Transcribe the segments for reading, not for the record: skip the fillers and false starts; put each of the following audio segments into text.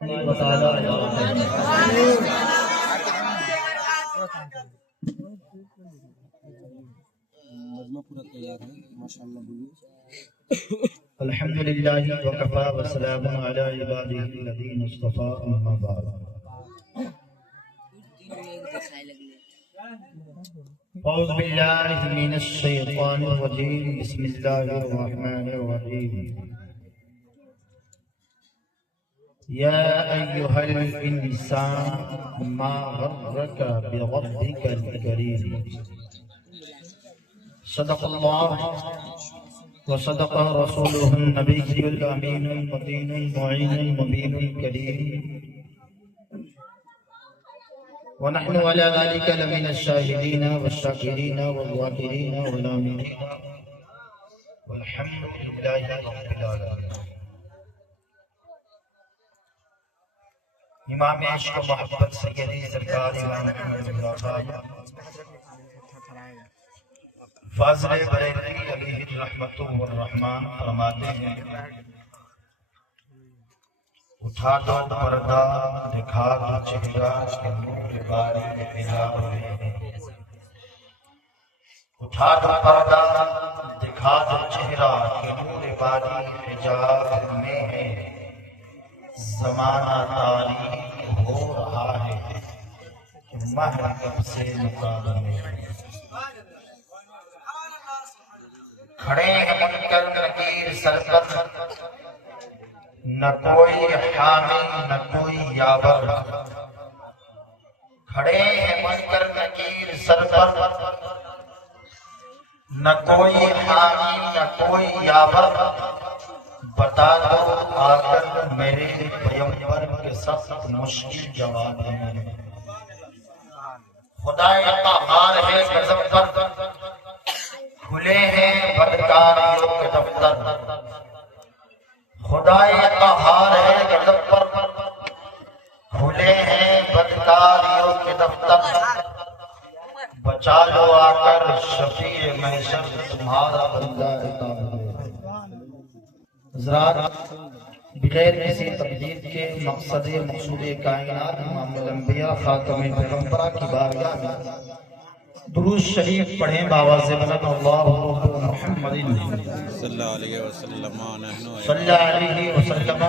الحمد للہ وکفا وسلام علی عبادہ الذین اصطفى اما بعد اعوذ باللہ من الشیطان الرجیم بسم اللہ الرحمن الرحیم یا ایہا الانسان ما غرک بربک الکریم صدق اللہ وصدق رسوله النبي الأمين المتين المعين المبين الكريم ونحن على ذلك لمن الشاهدين والشاكرين والذاكرين والآمنين والحمد لله رب العالمين. امام عشق و محبت سیدی سرکار فاضل بریلوی علیہ الرحمت والرحمان فرماتے ہیں اٹھا دو پردہ دکھا دو چہرہ کہ نور باری حجاب میں ہے. اٹھا دو پردہ دکھا دو چہرہ کہ نور باری حجاب میں ہے. زمانہ تاریخ ہو رہا ہے کہ مہر کب سے مقابلہ میں ہے. کھڑے ہیں منکر نکیر سر پر نہ کوئی حامی نہ کوئی یاور. کھڑے ہیں منکر نکیر سر پر نہ کوئی حامی نہ کوئی یاور. بتا دو آ کر میرے پیغمبر کے سخت مشکل جواب میں. خدا قہار ہے غضب پر کھلے ہیں بدکاریوں کے دفتر. خدائے قہار ہے غضب پر کھلے ہیں بدکاریوں کے دفتر. بچا لو آ کر شفیع محشر تمہارا بندہ عطاب ہے. حضرات بغیر کسی تبدیل کے مقصد مقصود کائنات امام الانبیاء خاتم پیغمبرہ کی بارگاہ میں درود شریف پڑھیں باواز بلند. اللہم محمد صلی اللہ علیہ وسلم صلی اللہ علیہ وسلم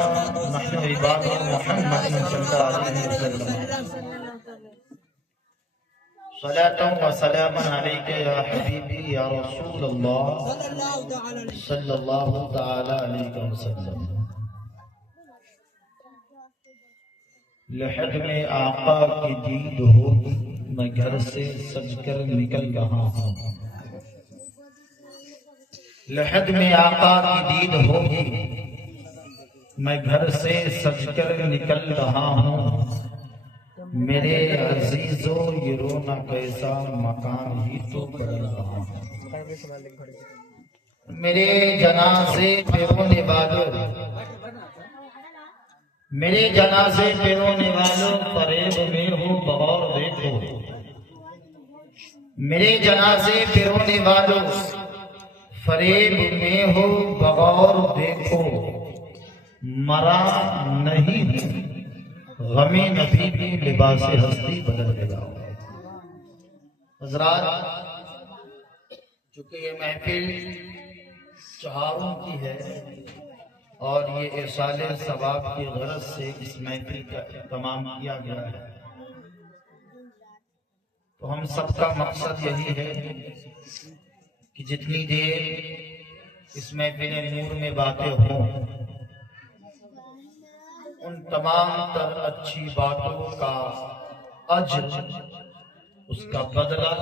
نحن عباد محمد صلی اللہ علیہ وسلم. صلاة و سلام علیک یا حبیبی یا رسول اللہ صلی اللہ تعالی علیہ وسلم. لحد میں آقا کی دید ہو میں گھر سے سج کر نکل رہا ہوں. لحد میں آقا کی دید ہوگی میں گھر سے سج کر نکل رہا ہوں. میرے عزیزو یہ رونا کیسا مکان ہی تو پڑ رہا ہوں. میرے جنازے پہ رونے والوں میرے جنازے پہ رونے والوں فریب میں ہو بغور دیکھو. میرے جنازے پہ رونے والوں فریب میں ہو بغور دیکھو. مرا نہیں غم نبی بھی لباس ہستی بدل گیا. حضرات چونکہ یہ محفل چہاروں کی ہے اور یہ ارسال ثواب کی غرض سے اس محفل کا اہتمام کیا گیا ہے تو ہم سب کا مقصد یہی ہے کہ جتنی دیر اس محفل نور میں باتیں ہوں ان تمام تر اچھی باتوں کا اجر اس کا بدلہ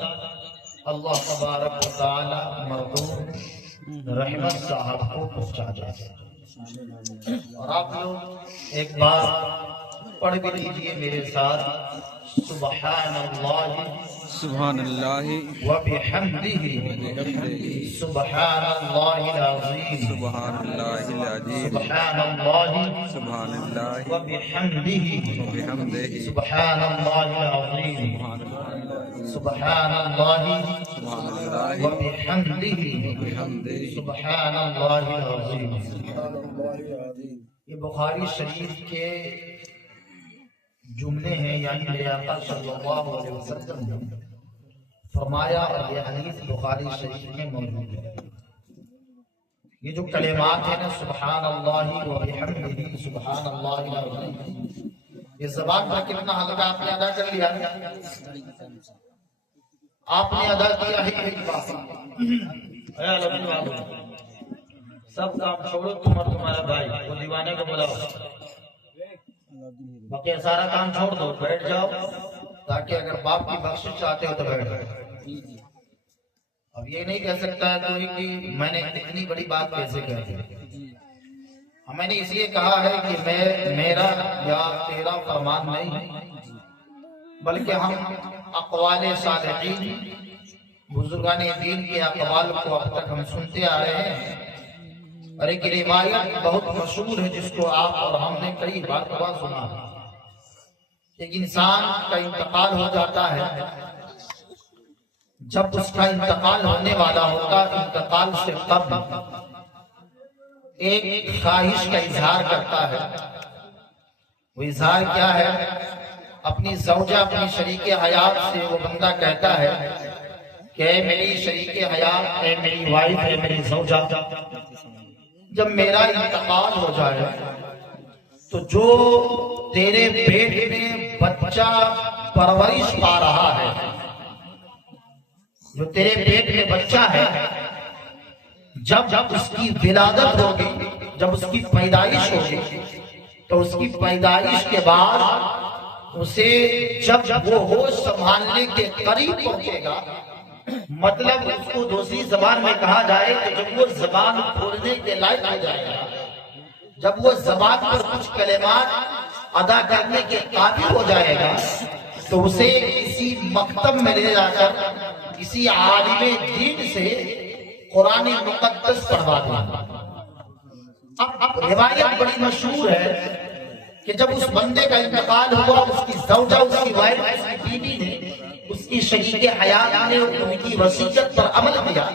اللہ تبارک و تعالی مرحوم رحمت صاحب کو پہنچا جائے. اور آپ لوگ ایک بار پڑھ بھی لیجئے میرے ساتھ سبحان اللہ سبحان اللہ وبحمدہ سبحان اللہ العظیم سبحان اللہ العظیم سبحان اللہ سبحان اللہ وبحمدہ سبحان اللہ العظیم سبحان اللہ وبحمدہ سبحان اللہ العظیم. یہ بخاری شریف کے جملے ہیں، یعنی میرے آقا صلی اللہ علیہ وسلم نے فرمایا، اور یہ حدیث بخاری شریف میں موجود ہے۔ یہ جو کلمات ہیں نا، سبحان اللہ و بحمدہ، سبحان اللہ العظیم، یہ زبان کا کتنا حلقہ آپ نے ادا کر لیا؟ آپ نے ادا کیا ہے ایک بات۔ سب کام چھوڑو، تم اور تمہارا بھائی، وہ دیوانے کو بلاؤ، باقی سارا کام چھوڑ دو، بیٹھ جاؤ، تاکہ اگر باپ کی بخشش چاہتے ہو تو بیٹھ جاؤ۔ اب یہ نہیں کہہ سکتا ہے کوئی کہ میں نے اتنی بڑی بات کیسے کہہ دی۔ میں نے اس لیے کہا ہے کہ میرا یا تیرا فرمان نہیں، بلکہ ہم اقوال صالحین، بزرگان دین کے اقوال کو اب تک ہم سنتے آ رہے ہیں، اور ایک روایت بہت مشہور ہے جس کو آپ اور ہم نے کئی بار سنا ہے۔ ایک انسان کا انتقال ہو جاتا ہے، جب اس کا انتقال ہونے والا ہوتا، انتقال سے قبل ایک خواہش کا اظہار کرتا ہے۔ وہ اظہار کیا ہے؟ اپنی زوجہ، اپنی شریک حیات سے وہ بندہ کہتا ہے کہ اے میری شریک حیات، اے میری وائف، اے میری زوجہ، جب میرا انتقال ہو جائے تو جو تیرے پیٹ میں بچہ پرورش پا رہا ہے، جو تیرے پیٹ میں بچہ ہے، جب اس کی ولادت ہوگی، جب اس کی پیدائش ہوگی، تو اس کی پیدائش کے بعد اسے جب وہ ہوش سنبھالنے کے قریب پہنچے گا، مطلب اس کو دوسری زبان میں کہا جائے کہ جب وہ زبان کھولنے کے لائق ہو جائے گا، جب وہ زبان پر کچھ کلمات ادا کرنے کے قابل ہو جائے گا، تو اسے کسی مکتب میں لے جا کر کسی عالم دین سے قرآن مقدس پڑھوا دیں۔ اب روایت بڑی مشہور ہے کہ جب اس بندے کا انتقال ہوا، اس کی زوجہ، اس کی وائف، اس کی بیوی نے، اس کی شریک حیات نے ان کی وصیت پر عمل کیا۔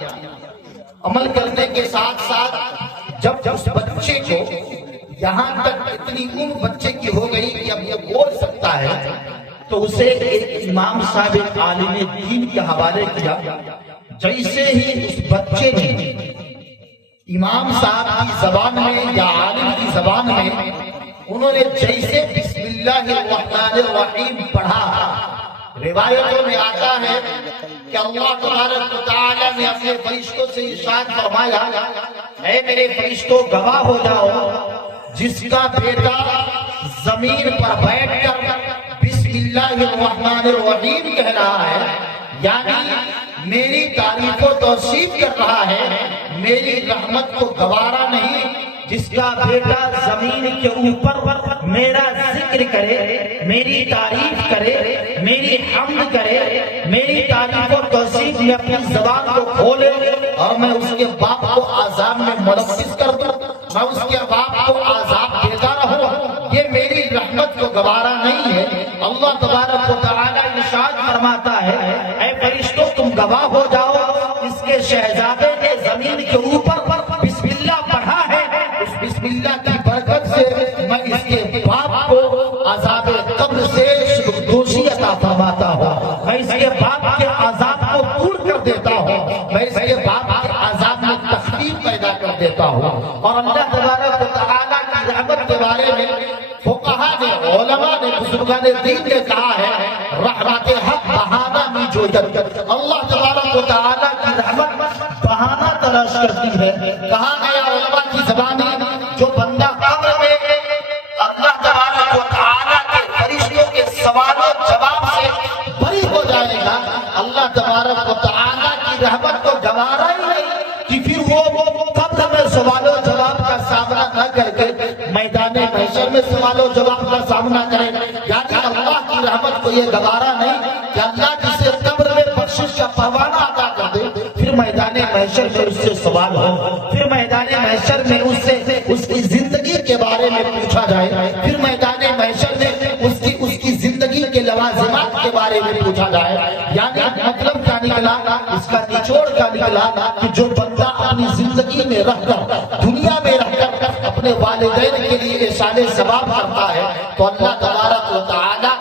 عمل کرنے کے ساتھ ساتھ جب اس بچے کو یہاں تک اتنی عمر بچے کی ہو گئی کہ اب یہ بول سکتا ہے، تو اسے ایک امام صاحب عالم دین کے حوالے کیا۔ جیسے ہی اس بچے نے امام صاحب کی زبان میں یا عالم کی زبان میں انہوں نے جیسے بسم اللہ الرحمن الرحیم پڑھا، روایتوں میں آتا ہے کہ اللہ تبارک و تعالی نے اپنے فرشتوں سے ارشاد فرمایا، اے میرے فرشتوں گواہ ہو جاؤ، جس کا بیٹا زمین پر بیٹھ کر بسم اللہ الرحمن الرحیم کہہ رہا ہے، یعنی میری تعریف و توصیف کر رہا ہے، میری رحمت کو گوارا نہیں، جس کا بیٹا زمین کے اوپر میرا ذکر کرے، میری تعریف کرے، میری حمد کرے، میری تعریف و توصیف میں اپنی زبان کو کھولے، اور میں اس کے باپ کو عذاب میں ملوث کر دوں، میں اس کے باپ کو عذاب دیتا رہوں، یہ میری رحمت کو گوارا نہیں ہے۔ اللہ تبارک و تعالی ارشاد فرماتا ہے، اے فرشتوں تم گواہ ہو جاؤ، اس کے شہزادے نے زمین کے اوپر بسم اللہ پڑھا ہے، اس بسم اللہ کی برکت سے میں اس کے باپ کو عذاب قبر سے دوشی عطا فرماتا ہوں، میں اس کے باپ کے عذاب کو دور کر دیتا ہوں، میں اس کے باپ کے عذاب میں تخفیف پیدا کر دیتا ہوں۔ اور اللہ تبارک و تعالیٰ کی رحمت کے بارے میں فقہا نے، علماء نے، بزرگان دین نے کہا ہے، رحمت حق بہانہ میں جو اللہ تبارک و تعالیٰ کی رحمت بہانہ تلاش کرتی ہے۔ کہا گیا علماء کی زبانی، جو بندہ قبر میں اللہ تبارک و تعالیٰ کے فرشتوں کے سوال و جواب سے بری ہو جائے گا، اللہ تبارک و تعالیٰ کی رحمت کو گوارا ہی نہیں کہ پھر وہ قبر میں سوال و جواب کا سامنا نہ کر کے میدان محشر میں سوال و جواب کا سامنا کرے، یعنی اللہ کی رحمت کو یہ گوارا نہیں کہ اللہ جسے قبر میں بخشش کا پروانہ عطا کر دے، پھر میدان محشر میں اس سے سوال ہو، پھر میدان محشر میں اس سے اس کی زندگی کے بارے میں پوچھا جائے، پھر میدان محشر میں اس کی زندگی کے لوازمات کے بارے میں پوچھا جائے۔ یعنی مطلب کیا نکلا، اس کا نچوڑ کا نکلا کہ جو بندہ اپنی زندگی میں رہ کر، دنیا میں رہ کر اپنے والدین کے لیے احسان ثواب کرتا ہے، تو اللہ تبارک و تعالی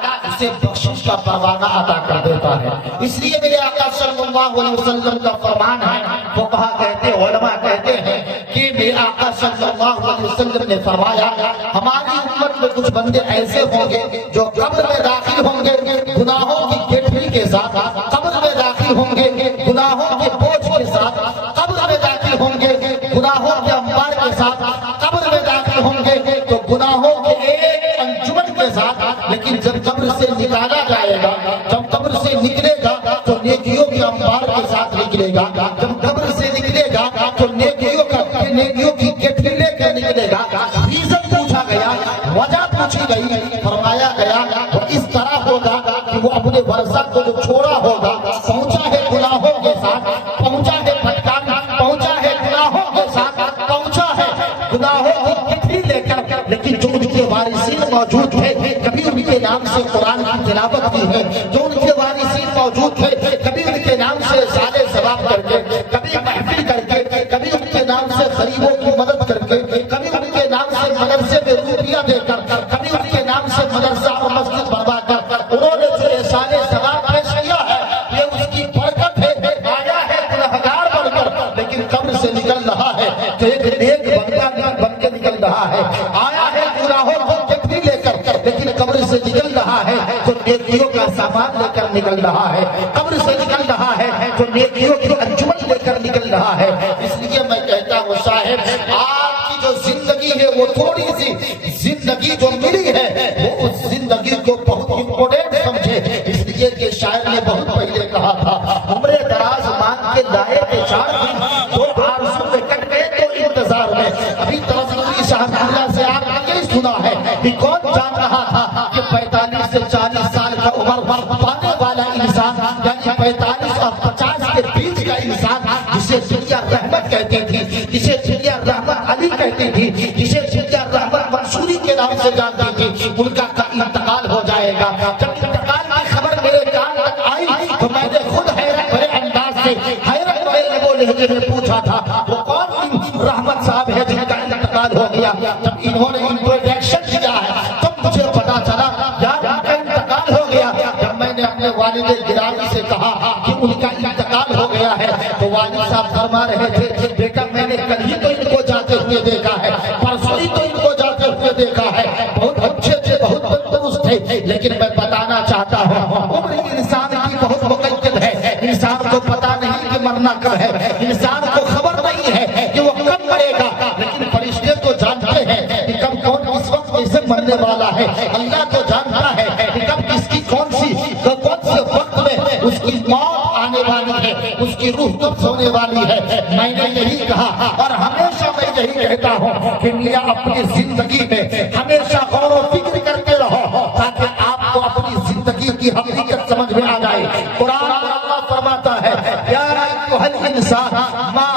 اسے بخشش کا پروانہ عطا کر دیتا ہے۔ اس لیے میرے آقا صلی اللہ علیہ وسلم کا فرمان ہے، فقہا کہتے علماء کہتے ہیں کہ میرے آقا صلی اللہ علیہ وسلم نے فرمایا ہماری امت میں کچھ بندے ایسے ہوں گے جو قبر میں داخل ہوں گے گناہوں کی گٹھری کے ساتھ، قبر میں داخل ہوں گے گناہوں کے بوجھ کے ساتھ، قبر میں داخل ہوں گے گناہوں کے انبار کے ساتھ، قبر میں داخل ہوں گے تو گناہوں کے ایک انجمن کے ساتھ، لیکن جب قبر سے نکالا جائے گا، جب قبر سے نکلے گا تو نیکیوں کے انبار کے ساتھ نکلے گا، جب قبر سے نکلے گا تو نیکیوں کی گٹھری لے کر نکلے گا۔ ریزن پوچھا گیا، وجہ پوچھی گئی، فرمایا گیا وہ اس طرح ہوگا کہ وہ اپنے ورثہ کو جو چھوڑا ہوگا پہنچا ہے گناہوں کے ساتھ، پہنچا ہے بھٹکانا، پہنچا ہے گناہوں کے ساتھ، پہنچا ہے گناہوں کی گٹھری لے کر، لیکن جو ان کے وارثین موجود تھے کبھی ان کے نام سے قرآن کی تلاوت کی ہے، جو ان کے وارثین موجود تھے کبھی ان کے نام سے سالے ثواب کر کے، کبھی محفل کر کے، کبھی ان کے نام سے غریبوں کی مدد کر کے، کبھی ان کے نام سے مدرسے میں روپیہ دے کر، کبھی ان کے نام سے مدرسہ اور مسجد بنوا کر انہوں نے جو احسان ثواب پیش کیا ہے یہ اس کی برکت ہے۔ آیا ہے گنہگار بن کر لیکن قبر سے نکل رہا ہے تو ایک نیک بندہ بن کے نکل رہا ہے، آیا ہے گناہوں کو گٹھری لے کر لیکن قبر سے نکل رہا ہے تو نیکیوں کا سامان لے کر نکل رہا ہے، قبر سے نکل رہا ہے تو نیکیوں کی انجمن لے کر نکل رہا ہے۔ اس لیے میں کہتا ہوں صاحب آپ کی جو زندگی ہے وہ تھوڑی سی زندگی جو ملی ہے وہ اس زندگی کو بہت امپورٹنٹ سمجھے، اس لیے کہ شاعر نے بہت پہلے کہا تھا عمر دراز مانگ کے لائے تھے 4 دن، تو آرزو میں کٹ گئے تو انتظار میں۔ ابھی ترقی صاحب اللہ سے آپ نے یہ سنا ہے کہ کون جان رہا تھا کہ 45 سے 40 سال کا عمر پانے والا انسان یعنی 45 اور 50 کے بیچ کا انسان جسے دنیا رحمت کہتے تھی، جسے دنیا رحمت علی کہتے تھی، جسے دنیا رحمت منصوری کے نام سے جانتی تھی، ان کا انتقال ہو جائے گا۔ جب انتقال کی خبر میرے کان تک آئی تو میں نے خود حیرت بھرے انداز سے حیرت بھرے لبو لہجے میں پوچھا تھا وہ کون رحمت صاحب ہے جن کا انتقال ہو گیا۔ جب انہوں نے انٹروڈکشن کیا ہے تب مجھے پتا چلا یار ان کا انتقال ہو گیا۔ جب میں نے اپنے والد گرامی سے کہا کہ ان کا انتقال ہو گیا ہے تو والد صاحب فرما رہے تھے بیٹا میں نے کل ہی تو ان کو جاتے ہوئے دیکھا ہے، پرسوں ہی تو ان کو جاتے ہوئے دیکھا ہے، بہت اچھے تھے، بہت تندرست تھے، لیکن میں بتانا چاہتا ہوں عمر انسان کی بہت مقید ہے، انسان کو پتا نہیں کہ مرنا کب ہے، انسان کو خبر نہیں ہے کہ وہ کب مرے گا، لیکن فرشتے تو جانتے ہیں کہ کب کون اس وقت کیسے مرنے والا ہے، اللہ تو جانتا ہے کہ کب کس کی کون سے وقت میں اس کی موت آنے والی ہے، اس کی روح قبض ہونے والی ہے۔ میں نے یہی کہا اور ہمیشہ میں یہی کہتا ہوں کہ میاں اپنی زندگی میں ہمیشہ غور و فکر کرتے رہو تاکہ آپ کو اپنی زندگی کی حقیقت سمجھ میں آ جائے۔ قرآن میں اللہ فرماتا ہے یا ایھا الانسان ما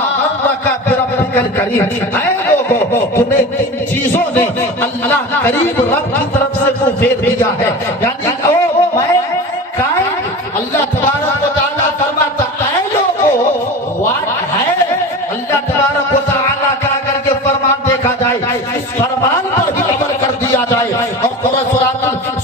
غرک بربک الکریم، اے لوگوں تمہیں کن چیزوں نے اللہ کریم رب کی طرف سے کو پھیر دیا ہے، یعنی او میں قائم اللہ تبارک و تعالیٰ فرماتا اے لوگوں واٹ ہے اللہ تبارک و تعالیٰ کا اگر یہ فرمان دیکھا جائے اس فرمان پر ہی عمل کر دیا جائے اور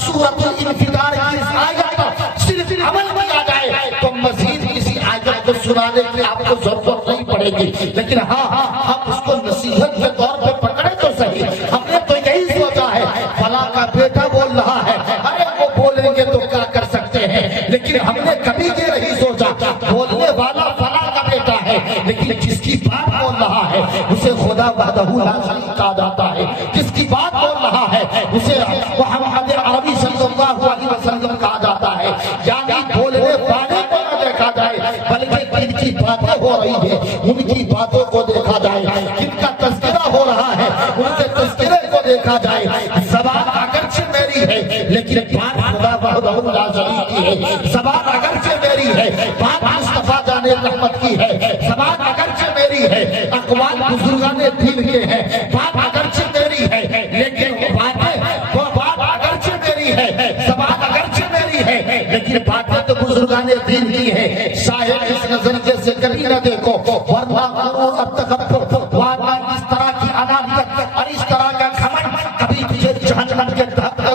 سورۃ الانفطار کی اس آیت پر صرف عمل کیا جائے تو مزید کسی آیت کو سنانے کی آپ کو ضرورت نہیں پڑے گی، لیکن ہاں ہم اس کو نصیحت کے طور پہ پکڑے تو صحیح۔ ہم نے تو یہی سوچا ہے فلاں کا بیٹا بول رہا ہے، ارے وہ بولیں گے تو کیا کر سکتے ہیں، لیکن ہم نے کبھی یہ نہیں سوچا بولنے والا فلاں کا بیٹا ہے لیکن جس کی بات بول رہا ہے اسے خدا وحدہ لا شریک کہا جاتا ہے، جس کی بات بول رہا ہے اسے محمد عربی صلی اللہ علیہ وسلم کہا جاتا ہے، یعنی بولنے والے کو نہ دیکھا جائے بلکہ جن کی باتیں ہو رہی ہے ان کی باتوں کو دیکھا جائے، جن کا تذکرہ ہو رہا ہے ان کے تذکرے کو دیکھا جائے۔ زبان اگرچہ میری ہے لیکن بات خدا وحدہ لا شریک کی ہے، زبان اگرچہ میری ہے بات مصطفیٰ جان رحمت کی ہے، زبان اگرچہ میری ہے اقوال بزرگان دین کے ہیں، بات اگرچہ میری ہے لیکن بات اگرچہ میری ہے، زبان اگرچہ میری ہے لیکن باتیں تو بزرگان دین کی ہے۔ شاید اس نظریے سے کبھی نہ دیکھو ورنہ غرور اور تکبر ورنہ اس طرح کی انانیت اور اس طرح کا گھمنڈ کبھی تجھے جہنم کے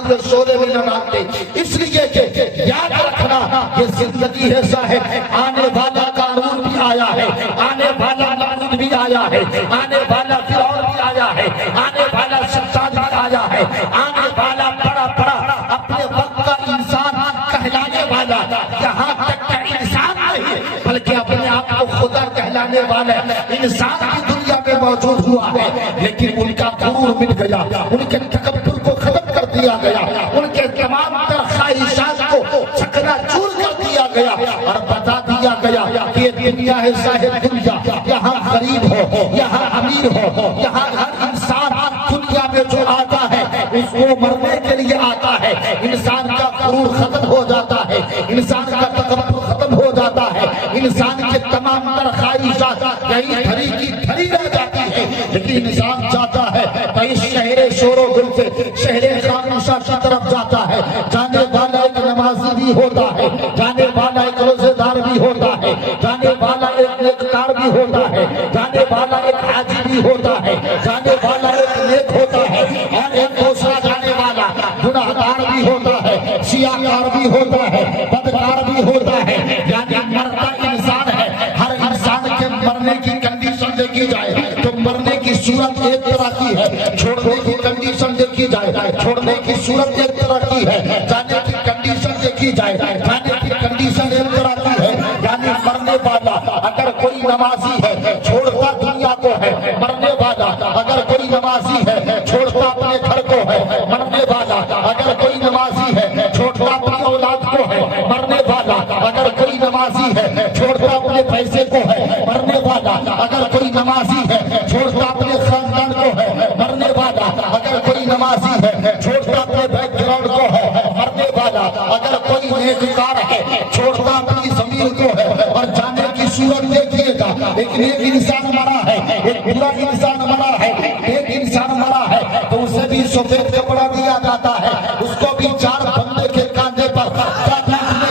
لیے سونے میں نہ ڈالتے، اس لیے کہ یاد رکھنا یہ زندگی ہے صاحب، آنے والا قارون بھی آیا ہے، آنے والا نمرود بھی آیا ہے، آنے والا فرعون بھی آیا ہے، آنے والا شداد بھی آیا ہے، آنے والا بڑا بڑا اپنے وقت کا انسان کہلانے والا، یہاں تک کہ انسان نہیں بلکہ اپنے آپ کو خدا کہلانے والا انسان کی دنیا میں موجود ہوا ہے، لیکن ان کا غرور مٹ گیا، ان کے تکبر کو ختم کر دیا گیا، ان کے تمام تر خواہشات کو چکنا چور کر دیا گیا اور بتا دیا گیا کہ یہ دنیا ہے صاحب دنیا، یہاں غریب ہو، یہاں امیر ہو، یہاں ہر انسان دنیا میں جو آتا ہے اس کو مرنے کے لیے آتا ہے، انسان کا غرور ختم ہو جاتا ہے، انسان کا تکبر ختم ہو جاتا ہے، انسان کے تمام تر خواہشات یہی دھری کی دھری رہ جاتی ہے، لیکن انسان چاہتا ہے کہ اس شہر شور و گل سے شہر خاموشہ کی طرف جاتا ہے، جانے والا ایک نمازی بھی ہوتا ہے، جانے والا ایک روزے دار بھی ہوتا ہے، جانے والا ایک نیککار بھی ہوتا ہے، جانے والا ایک حاجی بھی ہوتا ہے، جانے والا ایک نیک ہوتا ہے، اور ایک دوسرا جانے والا گناہگار بھی ہوتا ہے، سیاہکار بھی ہوتا ہے، بدکار بھی ہوتا ہے، یعنی مرتا انسان ہے۔ ہر انسان کے مرنے کی کنڈیشن دیکھی جائے تو مرنے کی صورت ایک طرح کی ہے، چھوڑنے کی کنڈیشن دیکھی جائے چھوڑنے کی صورت ایک طرح کی ہے، جانے کی کنڈیشن دیکھی جائے جانے کی کنڈیشن ایک طرح کی ہے، یعنی مرنے والا اگر کوئی نمازی ہے چھوڑتا دنیا کو ہے، مرنے والا اگر کوئی نمازی ہے چھوڑتا اپنے گھر کو ہے، مرنے والا اگر کوئی نمازی ہے چھوڑتا اپنی اولاد کو ہے، مرنے والا اگر کوئی نمازی ہے چھوڑتا اپنے پیسے کو ہے، مرنے والا اگر کوئی نمازی ہے چھوڑتا اپنے خاندان کو ہے، مرنے والا اگر کوئی نمازی ہے چھوڑتا اپنے بیک گراؤنڈ کو ہے، مرنے والا اگر کوئی نیککار ہے چھوڑتا اپنی زمین کو ہے، اور جانے کی صورت دیکھیے گا ایک نیک انسان مرا ہے، ایک برا انسان مرا ہے، ایک انسان مرا ہے تو اسے بھی سفید کپڑا دیا جاتا ہے، اس کو بھی 4 بندے کے کاندھے پر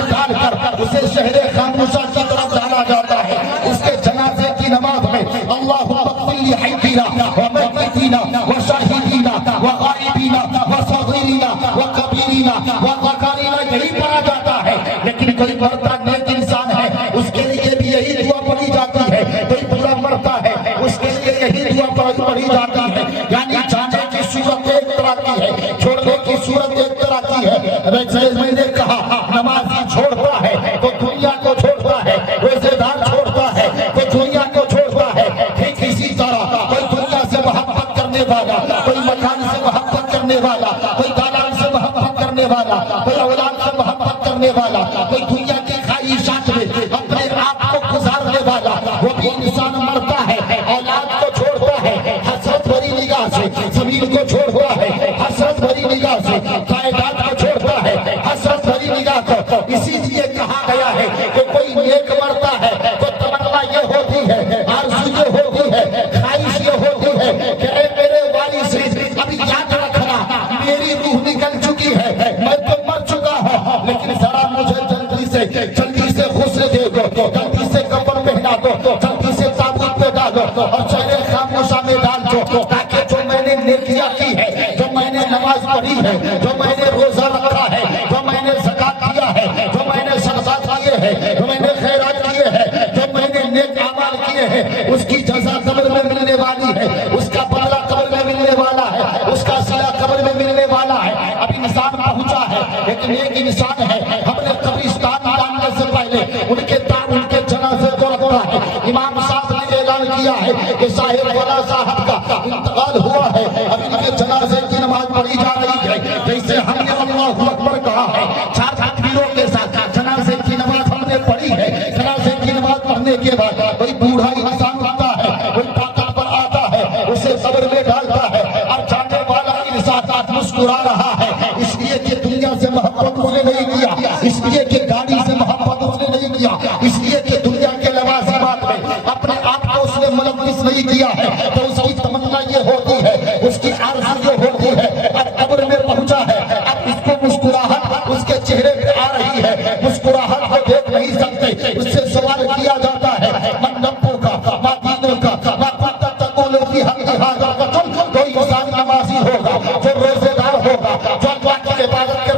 ڈال کر اسے شہر خاموشہ کی طرف ڈالا جاتا ہے، اس کے جنازے کی نماز میں اللہم اغفر لحینا ومیتینا وشاہدینا وغائبینا وصغیرنا وکبیرنا وذکرنا یہی پڑھا جاتا ہے، لیکن کوئی مرتا نیک انسان ہے اس کے لیے بھی یہی دعا پڑھی جاتی ہے، کوئی برا مرتا ہے اس کے لیے یہی دعا پڑھی جاتی ہے، یعنی جانے کی صورت ایک طرح کی ہے، چھوڑنے کی صورت ایک طرح کی ہے۔ ویسے میں نے کہا نمازی چھوڑتا ہے تو دنیا کو چھوڑتا ہے، روزے دار چھوڑتا ہے تو دنیا کو چھوڑتا ہے، ٹھیک اسی طرح کوئی دنیا سے محبت کرنے والا، کوئی مکان سے محبت کرنے والا، کوئی دالان سے محبت کرنے والا، کوئی اولاد سے محبت کرنے والا، کوئی دنیا کی خواہشات میں اپنے آپ کو گزارنے والا، وہ بھی انسان مرتا ہے، اولاد کو چھوڑتا ہے، حسرت بھری نگاہ سے زمین کو چھوڑتا ہے، حسرت بھری نگاہ سے جائیداد کو چھوڑتا ہے، حسرت بھری نگاہ کو، اسی لیے کہا گیا ہے کہ کوئی نیک مرتا ہے تو تمنا یہ ہوتی ہے، آرزو یہ ہوتی ہے، خواہش یہ ہوتی ہے کہ اے میرے والد سے ابھی یاد رکھنا میری روح نکل چکی ہے، میں تو مر چکا ہوں، لیکن ذرا مجھے جلدی سے غسل دے دو، جلدی سے کفن پہنا دو، جلدی سے تابوت پہ ڈالو اور شہر خاموشہ میں ڈال دو، تاکہ جو میں نے نیکیاں کی ہے، جو میں نے نماز پڑھی ہے، جو میں نے روزہ رکھا ہے، جو میں نے زکات دیا ہے، جو میں نے صدقات کیے ہیں، جو میں نے خیرات کیے ہیں، جو میں نے نیک اعمال کیے ہیں، اس کی جزا قبر میں ملنے والی ہے، اس کا بدلہ قبر میں ملنے والا ہے، اس کا صلہ قبر میں ملنے والا ہے۔ اب انسان پہنچا ہے، ایک نیک انسان ہے، ہم نے قبرستان جانے سے پہلے ان کے جنازے کو رکھا ہے۔ امام صاحب نے اعلان کیا ہے کہ صاحب والا صاحب کا انتقال ہوا ہے، اب ان کے جنازے کی نماز پڑھی جا رہی ہے، جیسے ہم نے اللہ اکبر کہا ہے 4 تکبیروں کے ساتھ جنازے کی نماز ہم نے پڑھی ہے۔ جنازے کی نماز پڑھنے کے بعد کوئی بوڑھا انسان ہوتا ہے، کوئی طاقت پر آتا ہے، اسے قبر میں ڈالتا ہے، اور جانے والا انسان مسکرا رہا ہے، اس لیے کہ دنیا سے محبت اس نے نہیں کیا، اس لیے کہ گاڑی سے محبت اس نے نہیں کیا، اس لیے کہ دنیا کے لوازمات میں اپنے آپ کو اس نے ملوث نہیں کیا ہے، تو اس کی تمنا یہ ہوتی ہے، اس کی آرزو یہ ہوتی ہے، اب قبر میں پہنچا ہے، اب اس کو مسکراہٹ اس کے چہرے پہ آ رہی ہے، مسکراہٹ کو دیکھ نہیں سکتے، اس سے سوال کیا جاتا ہے من ربوں کا، ما دینوں کا، ما کنت تقول فی حق ھذا الرجل، کوئی انسان نمازی ہوگا، جو روزے دار ہوگا، جو اللہ کے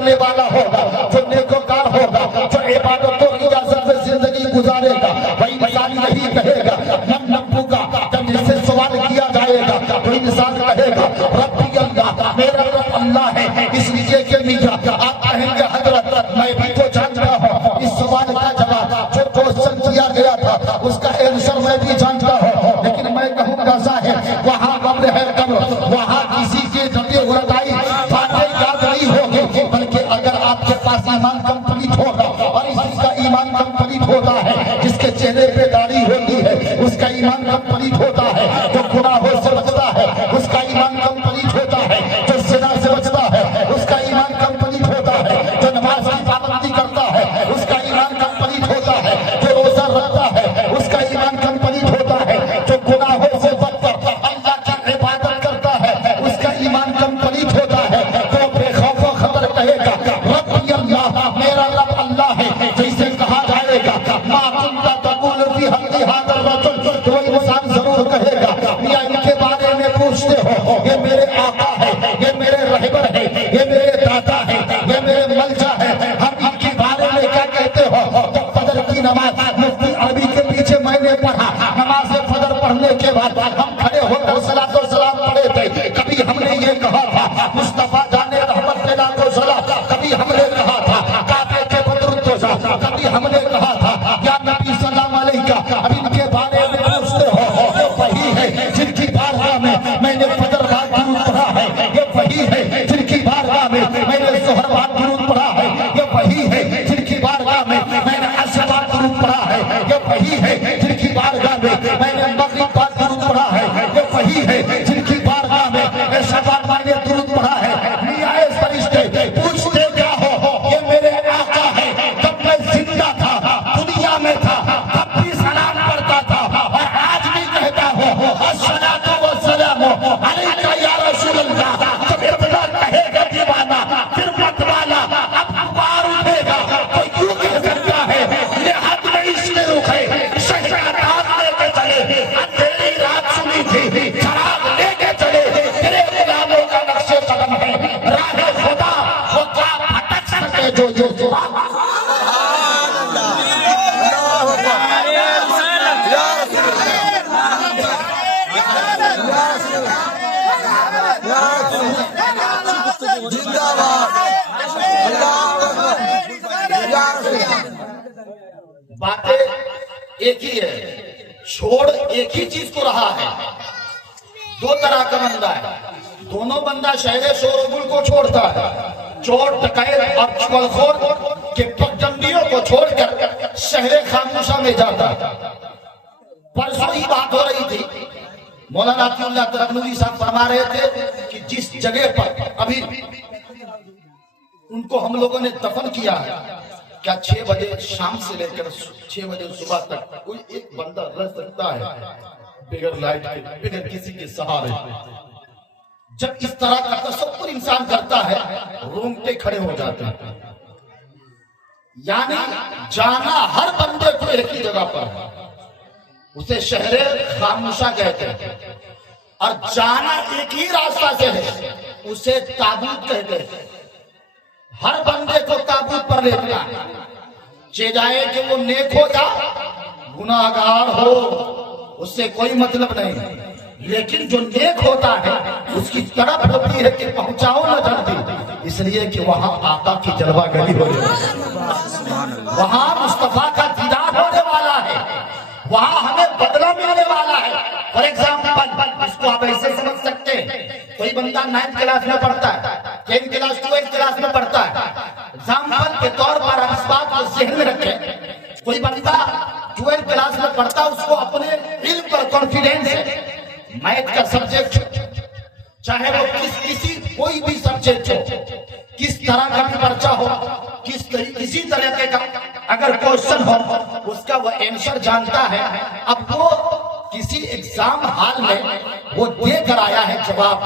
کرنے والا ہوگا، جو نیکوکار ہوگا، جو عبادت و اجازت میں زندگی گزارے گا، وہی مثال نہیں کہے گا نم نبو کا۔ جب اس سے سوال کیا جائے گا تو انسان کہے گا ربی اللہ، میرا رب اللہ ہے۔ اس لیے کہ میاں آپ کہیں گے حضرت میں بھی تو جانتا ہوں اس سوال کا جواب جو کوشچن کیا گیا تھا اس کا آنسر میں بھی جانتا ہوں، لیکن میں کہوں گا ظاہر وہاں قبر ہے قبر، وہاں کسی کے جڑے ورتائی باتیں یاد نہیں ہوگی، بلکہ اگر آپ کے پاس ایمان کمپلیٹ ہوگا، اور اسی کا ایمان کمپلیٹ ہوتا ہے جس کے چہرے پہ داڑھی ہوتی ہے اس کا ایمان کمپلیٹ ہوتا ہے، جو گناہوں سے بچتا ہے اس کا ایمان کمپلیٹ ہوتا ہے، جو زنا سے بچتا ہے اس کا ایمان کمپلیٹ ہوتا ہے، جو نماز کی پابندی کرتا ہے اس کا ایمان کمپلیٹ ہوتا ہے، جو روزہ رکھتا ہے اس کا ایمان کمپلیٹ ہوتا ہے، جو گناہوں سے بچ کر اللہ کی عبادت کرتا ہے اس کا ایمان کمپلیٹ ہوتا ہے، جو بے خوف و خطر کہے گا ربی اللہ، میرا رب اللہ ہے، جیسے کہا جائے گا ما کنت تقول فی حق ھذا الرجل، تو انسان ضرور کہے گا میاں ان کے بارے میں پوچھتے ہو، یہ میرے آقا ہے، یہ میرے رہبر ہے، یہ میرے دادا ہے، یہ میرے ملجا ہے، ہم ان کے بارے میں کیا کہتے ہو؟ جب فجر کی نماز مفتی عربی کے پیچھے میں نے پڑھا، نماز فجر پڑھنے کے بعد ہم کھڑے ہو کر صلاۃ و سلام پڑھے تھے، کبھی ہم نے یہ کہا تھا مصطفیٰ جانے رحمت صلاۃ و سلام، کبھی ہم نے کہا تھا کعبے کے بدر التوجا، کبھی ہم نے کہا تھا یا نبی سلام علیکہ۔ اب ان کے بارے میں پوچھتے ہو، یہ وہی ہے جن کی بارگاہ میں نے فجر بعد درود پڑھا ہے، یہ وہی ہے جن کی بارگاہ میں نے ظہر بعد درود پڑھا ہے، یہ وہی ہے جن کی بارگاہ میں نے عصر بعد درود پڑھا ہے، یہ وہی ہے جن کی بارگاہ میں نے مغرب بعد درود پڑھا ہے، یہ وہی ہے جن کی بارگاہ میں عشاء بعد میں نے درود پڑھا ہے۔ میاں فرشتے پوچھتے کیا ہو؟ یہ میرے آقا ہے، جب میں زندہ تھا دنیا میں تھا تب بھی سلام پڑھتا تھا، اور آج بھی کہتا ہوں الصلاۃ والسلام علیکہ یا رسول اللہ۔ جب ابتدا کہے گا دیوانہ پھر مت والا، اب پکار اٹھے گا تو یوں کہہ سکتا ہے یہ حد میں اس نے رکھے شہزادات لے کے چلے، اندھیری رات سنی تھی چراغ لے کے چلے، تیرے غلاموں کا نقش قدم ہے راہ خدا، وہ کیا بھٹک سکے جو باتیں ایک ہی ہے، چھوڑ ایک ہی چیز کو رہا ہے۔ دو طرح کا بندہ ہے، دونوں بندہ شہر شور و گل کو چھوڑتا ہے، چور ڈکیت اور چغلخور کے پگڈنڈیوں کو چھوڑ کر شہر خاموشہ میں جاتا ہے۔ پرسوں ہی بات ہو رہی تھی، مولانا عطیہ اللہ ترنوی صاحب فرما رہے تھے کہ جس جگہ پر ابھی ان کو ہم لوگوں نے دفن کیا ہے، کیا 6 بجے شام سے لے کر 6 بجے صبح تک کوئی ایک بندہ رہ سکتا ہے بغیر لائٹ کے، بغیر کسی کے سہارے؟ جب اس طرح کا تصور انسان کرتا ہے رونگٹے کھڑے ہو جاتے ہیں۔ یعنی جانا ہر بندے کو ایک ہی جگہ پر ہے، اسے شہر خاموشہ کہتے ہیں، اور جانا ایک ہی راستہ سے ہے، اسے تابوت کہتے ہیں۔ ہر بندے کو تابوت پر لیٹنا ہے، چاہے جائے کہ وہ نیک ہو یا گناہگار ہو، اس سے کوئی مطلب نہیں، لیکن جو نیک ہوتا ہے اس کی طرف ہوتی ہے کہ پہنچاؤ نہ جلدی، اس لیے کہ وہاں آقا کی جلوہ گری ہو جائے، وہاں مصطفیٰ کا دیدار ہونے والا ہے، وہاں ہمیں بدلہ ملنے والا ہے۔ فار ایگزامپل اس کو آپ ایسے سمجھ سکتے ہیں، کوئی بندہ 9th کلاس میں پڑھتا ہے، 10th کلاس 12th کلاس میں پڑھتا ہے، ایگزامپل کے طور پر ہم اس بات کو ذہن میں رکھیں، کوئی بندہ 12th کلاس میں پڑھتا ہے، اس کو اپنے علم پر کانفیڈنس ہے، میتھ کا سبجیکٹ چاہے وہ کوئی بھی سبجیکٹ ہو، کس طرح کا بھی پرچہ ہو، کسی طریقے کا اگر کوشچن ہو، اس کا وہ آنسر جانتا ہے۔ اب وہ کسی ایگزام ہال میں وہ دے کر آیا ہے جواب،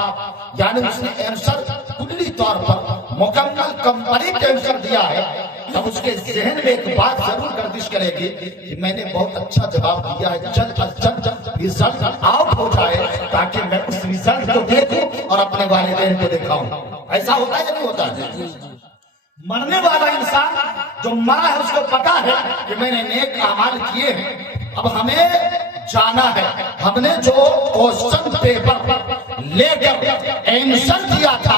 یعنی اس نے آنسر کلی طور پر مکمل کمپلیٹ آنسر دیا ہے، تب اس کے ذہن میں ایک بات ضرور گردش کرے گی کہ میں نے بہت اچھا جواب دیا ہے، جلد از جلد ریزلٹ آؤٹ ہو جائے تاکہ میں اس ریزلٹ کو دیکھوں اور اپنے والدین کو دکھاؤں۔ ایسا ہوتا ہے یا نہیں ہوتا ہے؟ مرنے والا انسان جو مرا ہے اس کو پتا ہے کہ میں نے نیک اعمال کیے ہیں، اب ہمیں جانا ہے۔ ہم نے جو کوسچن پیپر لے کر آنسر دیا تھا،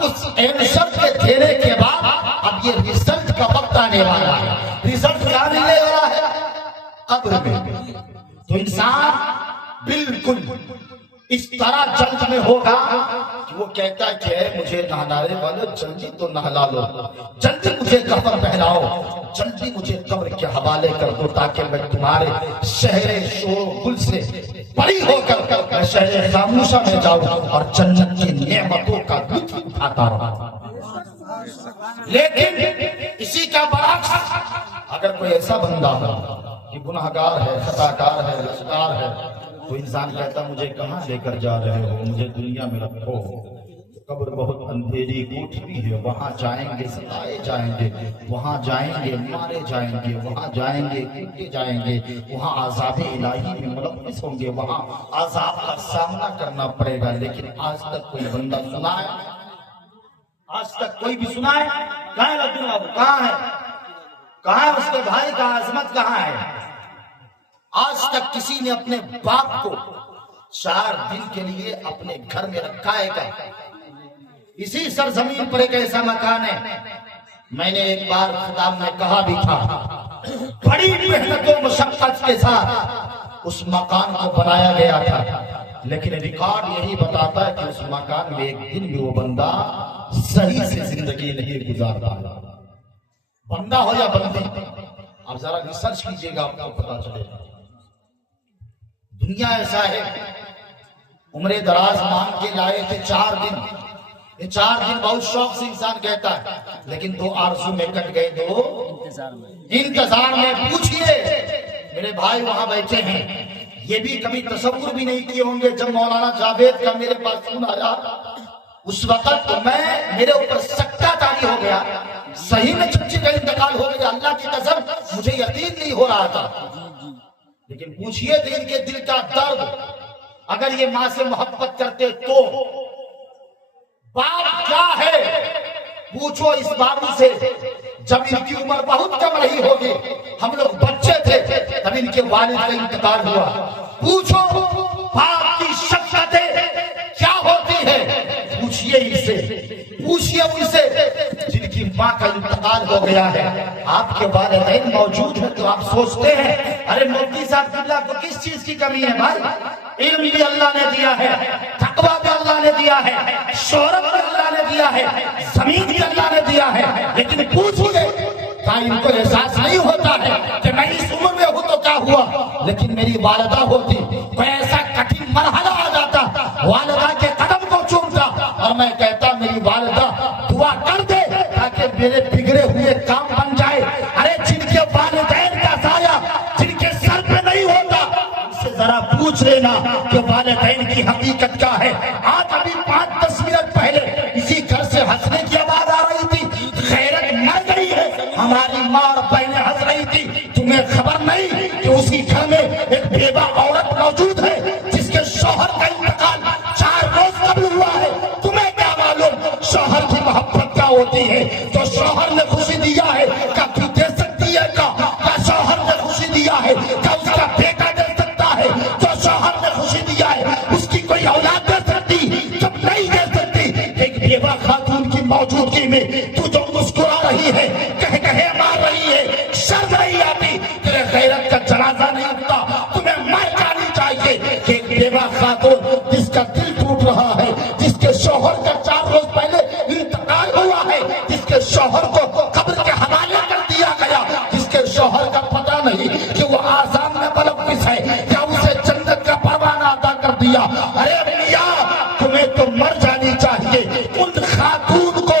اس آنسر کے دینے کے بعد اب یہ ریزلٹ کا وقت آنے والا ہے۔ ریزلٹ کیا ملنے والا ہے؟ قبر میں۔ تو انسان بالکل اس طرح جلد میں ہوگا کہ وہ کہتا ہے کہ مجھے نہلانے والے جلدی تو نہلا لو، جلدی مجھے کفن پہناؤ، جلدی مجھے قبر کے حوالے کر دو تاکہ میں تمہارے شہر شور گل سے بری ہو کر میں شہر خاموشہ میں جاؤں اور جنت کی نعمتوں کا لطف اٹھاتا رہا۔ لیکن اسی کا برعکس اگر کوئی ایسا بندہ ہو کہ گناہگار ہے، خطاکار ہے، لشکار ہے، تو انسان کہتا مجھے کہاں لے کر جا رہے ہو، مجھے دنیا میں رکھو، قبر بہت اندھیری کوٹھی ہے، وہاں جائیں گے ستائے جائیں گے، وہاں جائیں گے مارے جائیں گے، وہاں جائیں گے کیٹے جائیں گے، وہاں عذاب الہی میں ملوث ہوں گے، وہاں عذاب کا سامنا کرنا پڑے گا۔ لیکن آج تک کوئی بندہ سنا ہے؟ آج تک کوئی بھی سنا ہے؟ کہاں ہے لدن بابو؟ کہاں ہے؟ کہاں ہے اس کے بھائی کا عظمت؟ کہاں ہے؟ آج تک کسی نے اپنے باپ کو 4 دن کے لیے اپنے گھر میں رکھا ہے کیا؟ اسی سرزمین پر ایک ایسا مکان ہے، میں نے ایک بار خطاب میں کہا بھی تھا، بڑی محنت و مشقت کے ساتھ اس مکان کو بنایا گیا تھا، لیکن ریکارڈ یہی بتاتا ہے کہ اس مکان میں ایک دن بھی وہ بندہ صحیح سے زندگی نہیں گزارتا۔ بندہ ہو یا بندی، آپ ذرا ریسرچ کیجئے گا، آپ کو پتا چلے گا۔ دنیا ایسا ہے، عمر دراز مانگ کے لائے تھے 4 دن، یہ 4 دن بہت شوق سے انسان کہتا ہے، لیکن 2 آرزو میں کٹ گئے، 2 انتظار میں۔ پوچھئے میرے بھائی وہاں بیٹھے ہیں، یہ بھی کبھی تصور بھی نہیں کیے ہوں گے جب مولانا جاوید کا میرے پاس فون آیا، اس وقت تو میرے اوپر سکتہ طاری ہو گیا، صحیح میں چچی کا انتقال ہو گیا، اللہ کی قسم مجھے یقین نہیں ہو رہا تھا۔ لیکن پوچھئے دل کے دل کا درد، اگر یہ ماں سے محبت کرتے تو باپ کیا ہے؟ پوچھو اس بابو سے، جب ان کی عمر بہت کم رہی ہوگی، ہم لوگ بچے تھے تب ان کے والد کا انتقال ہوا، پوچھو باپ کی شفقتیں کیا ہوتی ہے، پوچھئے ان سے، پوچھئے ان سے جن کی ماں کا انتقال ہو گیا ہے۔ آپ کے والدین موجود ہیں تو آپ سوچتے ہیں ارے مفتی صاحب اللہ کو کس چیز کی کمی ہے؟ بھائی علم بھی اللہ نے دیا ہے، تقویٰ بھی اللہ نے دیا ہے، شہرت بھی اللہ نے دیا ہے، زمین بھی اللہ نے دیا ہے، لیکن پوچھئے کیا ان کو احساس نہیں ہوتا ہے کہ میں اس عمر میں ہوں تو کیا ہوا، لیکن میری والدہ ہوتی تو ایسا کٹھن مرحلہ آ جاتا، والدہ کے قدم کو چومتا اور میں کہتا میری والدہ دعا کر دے تاکہ میرے بگڑے ہوئے کام بن جائے۔ ارے جن کے والدین کا سایہ جن کے سر پہ نہیں ہوتا ان سے ذرا پوچھ لینا کہ والدین کی حقیقت کیا ہے۔ آج ابھی 5-10 منٹ پہلے اسی گھر سے ہنسنے کی آواز آ رہی تھی، غیرت مر گئی ہے، ہماری ماں اور بہنیں ہنس رہی تھی۔ تمہیں خبر نہیں کہ اسی گھر میں ایک بیوہ عورت موجود ہے جس کے شوہر کا انتقال 4 روز قبل ہوا ہے؟ تمہیں کیا معلوم شوہر کی محبت کیا ہوتی ہے؟ جو شوہر نے خوشی دیا ہے کیا تو دے سکتی ہے؟ کیا شوہر نے خوشی دیا ہے کیا اس کا بیٹا دے سکتا ہے؟ جو شوہر نے خوشی دیا ہے اس کی کوئی اولاد دے سکتی؟ جب نہیں دے سکتی، ایک بیوہ خاتون کی موجودگی میں تو جو مسکرا رہی ہے، کہے مار رہی ہے، شرم نہیں آتی؟ تیرے غیرت کا جنازہ نہیں اٹھتا؟ تمہیں مر جانی چاہیے کہ ایک بیوہ خاتون جس کا دل ٹوٹ رہا ہے، جس کے شوہر کا 4 روز پہلے انتقال ہوا ہے، جس کے شوہر کو قبر کے حوالے کر دیا گیا، جس کے شوہر کا پتہ نہیں کہ وہ آزام میں ملوث ہے یا اسے جنت کا پروانہ عطا کر دیا۔ ارے میاں تمہیں تو مر جانی چاہیے۔ ان خاتون کو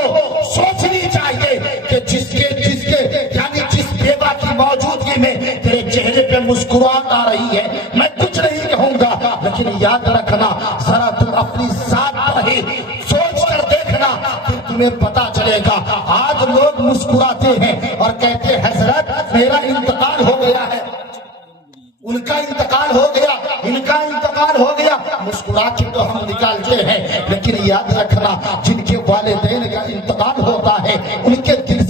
سوچنی چاہیے کہ جس کے یعنی جس بیوہ کی موجودگی میں تیرے چہرے پہ مسکراہٹ آ رہی ہے۔ میں کچھ نہیں کہوں گا، لیکن یاد رکھنا ذرا تم اپنی ذات پر ہی سوچ کر دیکھنا، پھر تمہیں پتا چلے گا۔ آج لوگ مسکراتے ہیں اور کہتے ہیں حضرت میرا انتقال ہو گیا ہے، ان کا انتقال ہو گیا، ان کا انتقال ہو گیا، مسکرا کے تو ہم نکالتے ہیں، لیکن یاد رکھنا جن کے والدین کا انتقال ہوتا ہے ان کے دل